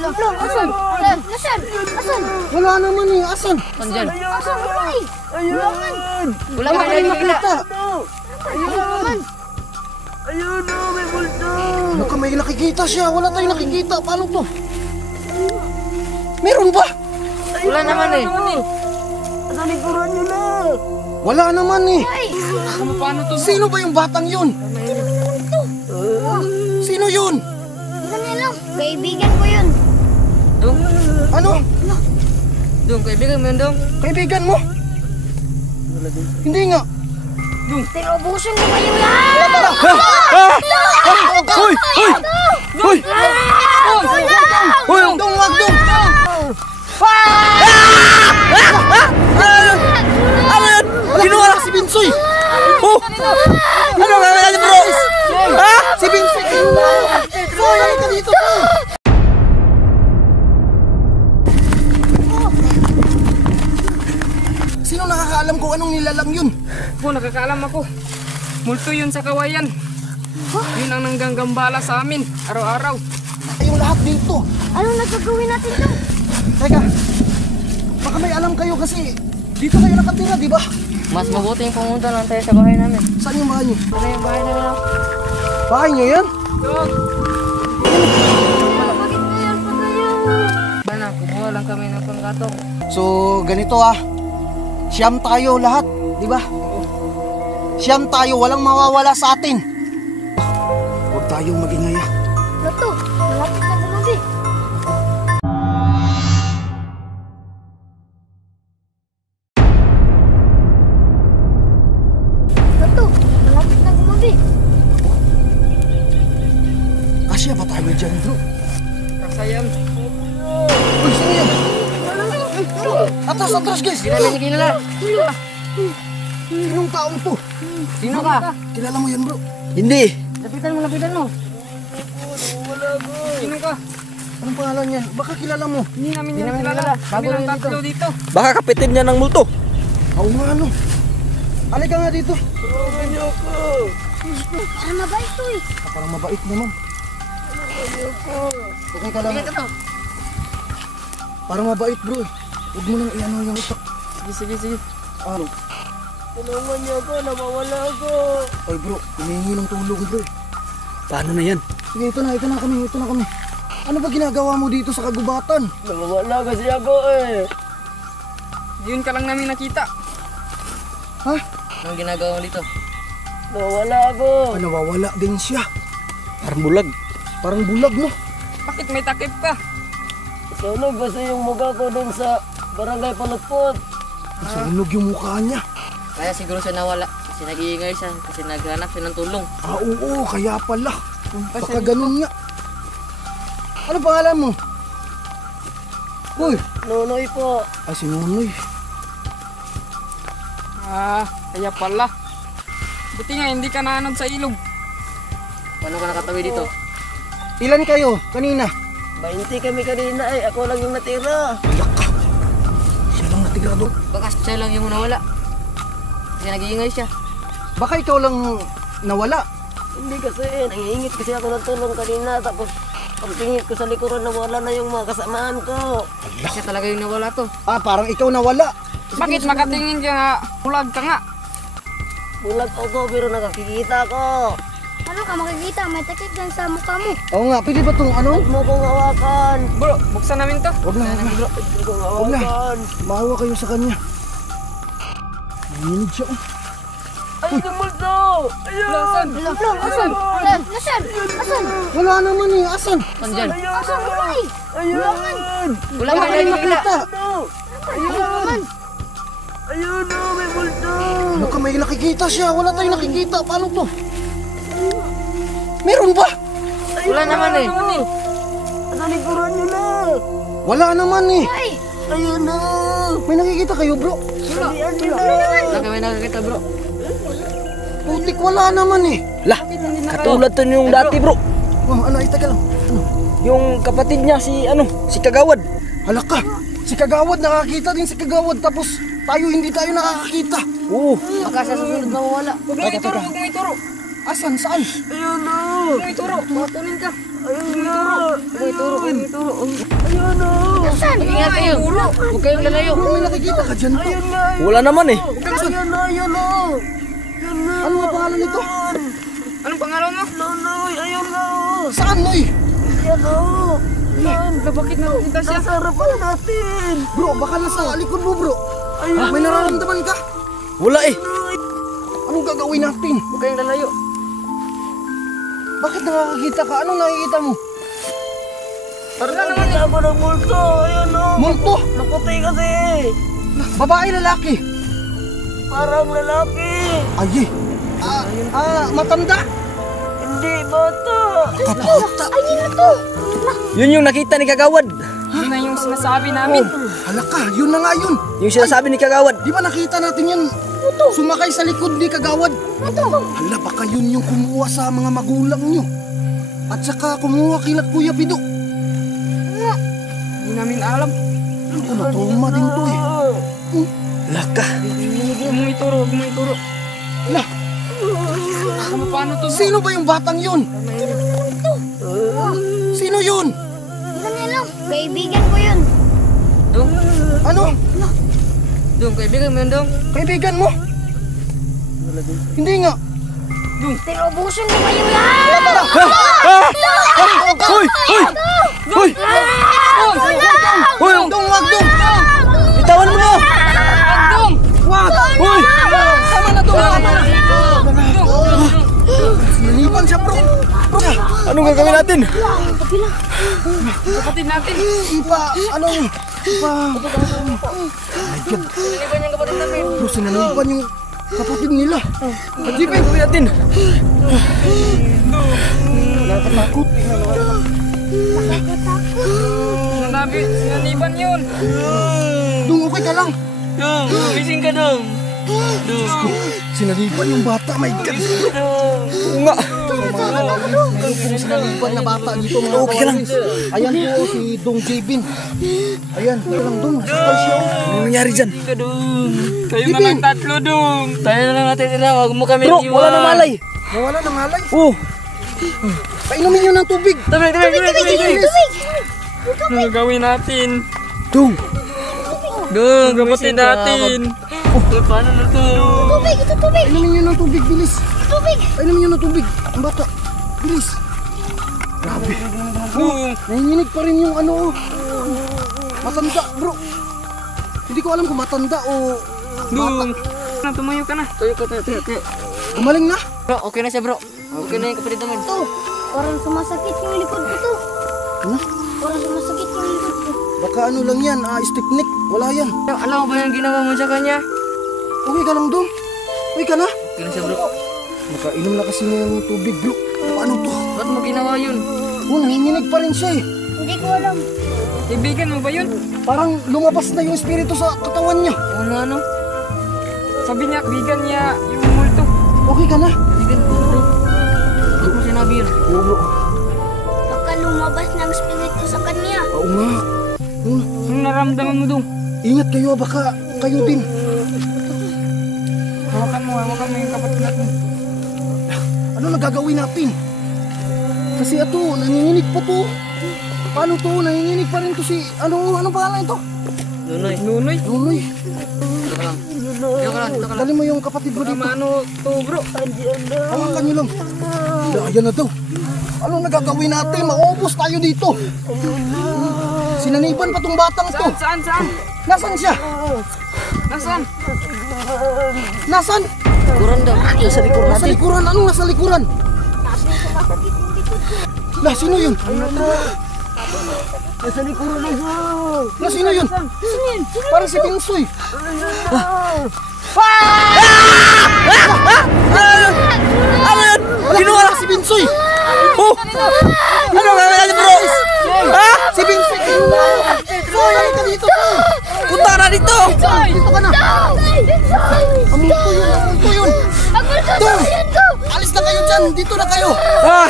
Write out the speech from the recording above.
Asan? Wala naman eh. Asan? Andyan. Wala ka rin makita. Ayun na, may multo. Baka may nakikita siya. Wala tayong nakikita. Paano to? Meron ba? Wala naman eh. Sa likuran nyo na. Wala naman eh. Paano to? Sino ba yung batang yun? Sino yun? Kaibigan ko yun. Dong? Ano? Dong, kaibigan mo yun, Dong? Kaibigan mo? Hindi nga. Pero ubusin mo kayong lahat! Hoy! Hoy! Hoy! Hoy! Dong, wag dong! Ano yan? Kinuha lang si Binsoy! Oh! Ano nga yan, bro? Ha? Si Binsoy! Hoy! Halika dito! Sino nakakaalam kung anong nilalang yun? Nakakaalam ako. Multo yun sa kawayan. Yun ang nangganggambala sa amin, araw-araw. Kayong lahat dito. Anong nagagawin natin to? Teka, baka may alam kayo kasi dito kayo nakatira, di ba? Mas mabuti yung pumunta lang tayo sa bahay namin. Saan yung bahay niyo? Ano yung bahay namin? Bahay niyo yan? Dong! Bakit ngayon pa kayo? Bana, kumuha lang kami ng panggatong. So, ganito ah. Siyam tayo lahat, di ba? Siyam tayo, walang mawawala sa atin. Huwag tayong mag-ingay ah. Lato, malapit na gumabi. Lato, malapit na gumabi. Kasya ba tayo dyan, bro? Kasayam. Uy, sino yan? Atras, atras guys! Kilala. Sinong taong to? Sino ka? Kilala mo yan, bro? Hindi. Lapitan mo. Sino ka? Anong pangalan yan? Baka kilala mo. Hindi namin yan kilala. Kami lang tatlo dito. Baka kapitid niya ng multo. Oo nga, ano? Halika nga dito. Tulungan niyo ako. Parang mabait to eh. Parang mabait naman. Tulungan niyo ako. Okay ka lang. Sige ka to. Parang mabait, bro. Huwag mo nang iano yung utak. Sige. Ano? Tulungan niyo ako, nawawala ako. Ay, bro. Humihingi ng tulong, bro. Paano na yan? Sige, ito na kami. Ano ba ginagawa mo dito sa kagubatan? Nawawala kasi ako eh. Yun ka lang namin nakita. Ha? Anong ginagawa mo dito? Nawawala ako. Ah, nawawala din siya. Parang bulag. Parang bulag, no? Bakit may takip ka? Sunog kasi yung mukha ko dun sa barangay Palutpot. Nasunog yung mukha niya. Kaya siguro siya nawala. Kasi nag-iingay siya. Kasi naghanap siya ng tulong. Ah, oo. Kaya pala. Baka ganun nga. Ano pangalan mo? Uy! Nonoy po. Ay, si Nunoy. Kaya pala. Buti nga hindi ka naanod sa ilog. Paano ka nakatawi dito? Ilan kayo kanina? 20 kami kanina eh. Ako lang yung natira. Ayak ka. Siya lang natira doon. Baka siya lang yung nawala. Kasi nag-iingay siya. Baka ikaw lang nawala. Hindi kasi eh. Nangingit kasi ako ng tulong kanina. Tapos pagtingin ko sa likuran, nawala na yung mga kasamaan ko. Siya talaga yung nawala to. Ah, parang ikaw nawala. Bakit makatingin ka nga? Bulag ka nga. Bulag ako pero nakakikita ko. Ano ka makikita? May takip dyan sa mukha mo. Oo nga, pwede ba itong ano? Huwag mo kong hawakan. Bro, buksan namin to. Huwag na. Huwag mo kong Huwag na. hawakan. Maawa kayo sa kanya. Nanginig siya. Oh. Ayun yung multo! Ayun! Asan? Asan? Asan? Wala naman eh. Asan? Andyan. Ayun! Asan? Ay! Ayun! Wala Wala ka kayong nakikita. makita. Ayun! Ayun o! May multo! Baka may nakikita siya. Wala tayong nakikita. Paano to? Meron ba? Wala naman eh. Sa likuran nyo na! Wala naman eh. Ay! Ayun na! May nakikita kayo, bro? Sabihan nyo na! Wala kami nakakita, bro. Putik, wala naman eh. Lah, katulad to yung dati bro. Oh, ano, itaga lang. Ano? Yung kapatid niya si si Kagawad. Hala ka. Si Kagawad, nakakita din si Kagawad. Tapos tayo, hindi tayo nakakakita. Oo. Baka sa susunod mawawala. Huwag mo ituro, huwag mo ituro. Asan? Saan? Ayun na! Huwag mo ituro. Makunin ka. Ayun na. May turo. Ayun na. Ingat kayo. Huwag kayong lalayo. Bro, may nakikita ka dyan, bro. Ayun na. Wala naman eh. Ayun na. Ayun na. Ano nga pangalan nito? Anong pangalan mo? Nonoy. Ayun na. Saan, Noy? Ayun na. Bakit nakikita siya? Nasa harapan natin. Bro, baka nasa likod mo, bro. May nararamdaman ka? Wala eh. Anong gagawin natin? Huwag kayong lalayo. Bakit nakakakita ka? Anong nakikita mo? Parang nakita ako ng multo. Ayun na. Multo? Naputi kasi. Babae, lalaki? Parang lalaki. Ay, matanda? Hindi bata. Kapata. Ayun na to. Yun yung nakita ni Kagawad. Yun na yung sinasabi namin. Halaka, yun na nga yun. Yung sinasabi ni Kagawad. Di ba nakita natin yan? Sumakay sa likod ni Kagawad. Hala, baka yun yung kumuha sa mga magulang nyo. At saka kumuha kila Kuya Pido. Hindi namin alam. Ako na trauma din to eh. Laka. Huwag mo ituro. Hala, Paano to? sino ba yung batang yun? Sino yun? Ganyan lang. Kaibigan ko yun. Dong, Ano? kaibigan mo yun, Dong. Kaibigan mo? Hindi nga. Pero ubusin mo kayo lahat. Hoy! Hoy! Hoy! Hoy! Dong, wag dong. Bitawan mo na! Dong! Wag. Hoy! Sama na dong. Sama na. Nanipan siya, bro. Anong gagawin natin? Kapatid natin. Naliban yung kapatid namin. Bro, sinanipan yung kapatid nila. Hindi ba yung gawin natin? Nakakatakot. Sinaniban yun. Dong, okay ka lang. Dong, gising ka dong. Sinanipan yung bata, my God. Oo nga. Mayroon sinanipan na bata dito, mga Okay lang. kawaris. Ayan po si Dong Jabin. Ayan, ito lang Dong. Sakal siya. Anong nangyari dyan? Ka dong. Kayo Jibin. na lang tatlo dong. Tayo na lang natin ina. Huwag mo kami Bro, iwan. wala na malay. Nawala ng malay. Oh, Painumin nyo ng tubig. Tubig. Ano gagawin natin? Dong. Dong, kapatid natin. Paano na to? Tubig, ito tubig. Painumin nyo ng tubig, bilis. Tubig. Painumin nyo ng tubig. Ang bata. Bilis. Grabe. Dong. Nanginginig pa rin yung ano. Matanda, bro. Hindi ko alam kung matanda o Dong! Tumayo ka na. Tayo. gumaling na. Bro, okay na siya bro. Okay na yung kapatid namin. Ito. Parang sumasakit yung likod ko to. Ano? Parang sumasakit yung likod ko. Baka ano lang yan, stiffneck. Wala yan. Alam mo ba yung ginawa mo sa kanya? Okay ka lang, Dong. Okay ka na? Okay na siya bro. Nakainom na kasi ng tubig, bro. Paano to? Ba't mo ginawa yun? Oh, nanginginig pa rin siya eh. Hindi ko alam. Kaibigan mo ba yun? Parang lumabas na yung espiritu sa katawan niya. Ano? Sabi niya, kaibigan niya yung multo. Okay ka na? Bigan ko bro. Ba't mo sinabi yun? Oo, bro. Baka lumabas ng spirito sa kanya. Oo nga. Anong naramdaman mo, Dong? Ingat kayo, baka kayo din. Hawakan mo yung kapatid natin. Ano nagagawin natin? Kasi ito, nanginginig pa to. Paano to? Nanginginig pa rin to si... Anong pangalan ito? Nunoy. Nunoy? Nunoy. Dito ka lang. Dali mo yung kapatid mo dito. Ano to, bro? Hawakan nyo lang. Ayan na daw. Anong nagagawin natin? Maubos tayo dito. Sinaniban pa tong batang to. Saan? Nasaan siya? Nasaan? Nasaan? Kurang daw. Nasa likuran. Nasa likuran? Anong nasa likuran? Lah, sino yun? Nasa likuran na siya. Lah, sino yun? Parang si Pingsoy. Ano yun? Ginawa si Pingsoy. Oh! Ano gagawin natin, bro? Ha? Si Pingsoy. Soy, halika dito. Punta na dito! Dito ka na. Ang multo yun. Ang multo yun. Ang multo Dong! yun to. Alis na kayo dyan. Dito na kayo. Ah!